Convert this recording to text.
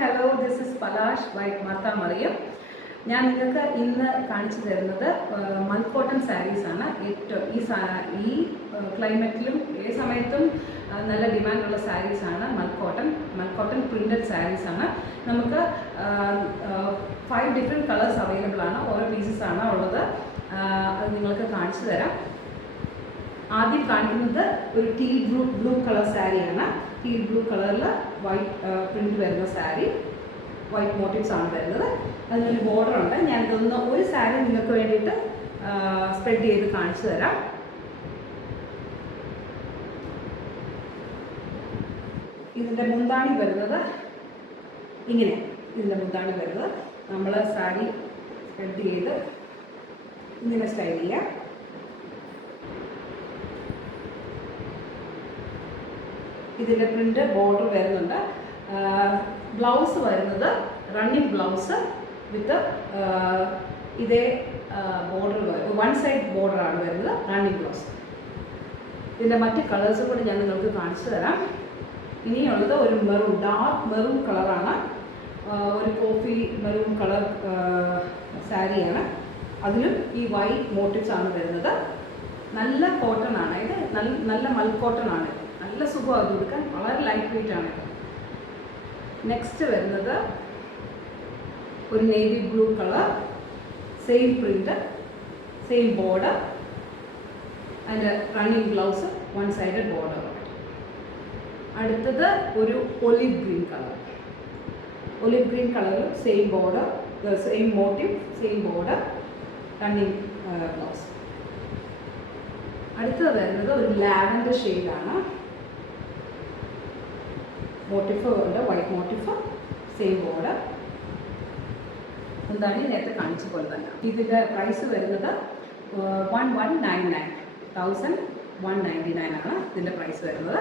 hello, this is Palash by Martha Mariam. ഞാൻ നിങ്ങൾക്ക് ഇന്ന് കാണിച്ചു തരുന്നത് മൽക്ക് കോട്ടൺ സാരീസാണ്. ഈ ക്ലൈമറ്റിലും ഏത് സമയത്തും നല്ല ഡിമാൻഡുള്ള സാരീസാണ് മൽക്ക് കോട്ടൺ പ്രിൻറ്റഡ് സാരീസാണ്. നമുക്ക് 5 ഡിഫറെൻറ്റ് കളേഴ്സ് അവൈലബിൾ ആണ്. ഓരോ പീസസാണ് ഉള്ളത്. അത് നിങ്ങൾക്ക് കാണിച്ചു തരാം. ആദ്യം കാണിക്കുന്നത് ഒരു ടീ ബ്ലൂ കളർ സാരിയാണ്. ടീ ബ്ലൂ കളറിൽ വൈറ്റ് പ്രിൻറ്റ് വരുന്ന സാരി, വൈറ്റ് മോട്ടീവ്സ് ആണ് വരുന്നത്. അതിനൊരു ബോർഡർ ഉണ്ട്. ഞാൻ ഇതൊന്ന് ഒരു സാരി നിങ്ങൾക്ക് വേണ്ടിയിട്ട് സ്പ്രെഡ് ചെയ്ത് കാണിച്ചു തരാം. ഇതിൻ്റെ മുന്താണി വരുന്നത് ഇങ്ങനെ. ഇതിൻ്റെ മുന്താണി വരുന്നത് നമ്മൾ സാരി സ്പ്രെഡ് ചെയ്ത് ഇങ്ങനെ സ്റ്റൈൽ ചെയ്യാം. ഇതിൻ്റെ പ്രിൻ്റ് ബോർഡർ വരുന്നുണ്ട്. ബ്ലൗസ് വരുന്നത് റണ്ണിങ് ബ്ലൗസ് വിത്ത് ഇതേ ബോർഡർ വൺ സൈഡ് ബോർഡറാണ് വരുന്നത്, റണ്ണിങ് ബ്ലൗസ്. ഇതിൻ്റെ മറ്റ് കളേഴ്സ് കൂടി ഞാൻ നിങ്ങൾക്ക് കാണിച്ചു തരാം. ഇനിയുള്ളത് ഒരു മെറൂൺ, ഡാർക്ക് മെറൂൺ കളറാണ്. ഒരു കോഫി മെറൂൺ കളർ സാരിയാണ്. അതിലും ഈ വൈറ്റ് മോട്ടീവ്സ് ആണ് വരുന്നത്. നല്ല കോട്ടൺ ആണ് ഇത്, നല്ല മൽക്ക് കോട്ടൺ ആണ്. നല്ല സുഖമാണ് അത് കൊടുക്കാൻ, വളരെ ലൈറ്റ് വെയിറ്റ് ആണ്. നെക്സ്റ്റ് വരുന്നത് ഒരു navy blue colour, same print, same border അതിൻ്റെ running blouse, one sided border. അടുത്തത് ഒരു olive green colour. Olive green കളറിൽ same border, same motif, same border, running blouse. അടുത്തത് വരുന്നത് ഒരു ലാവൻഡർ ഷെയ്ഡാണ്. മോട്ടിഫ് ഉണ്ട്, വൈറ്റ് മോട്ടിഫ്, സെയിം ബോർഡർ. എന്താണ് നേരത്തെ കാണിച്ച പോലെ തന്നെ. ഇതിൻ്റെ പ്രൈസ് വരുന്നത് 1199 ആണ് ഇതിൻ്റെ പ്രൈസ് വരുന്നത്.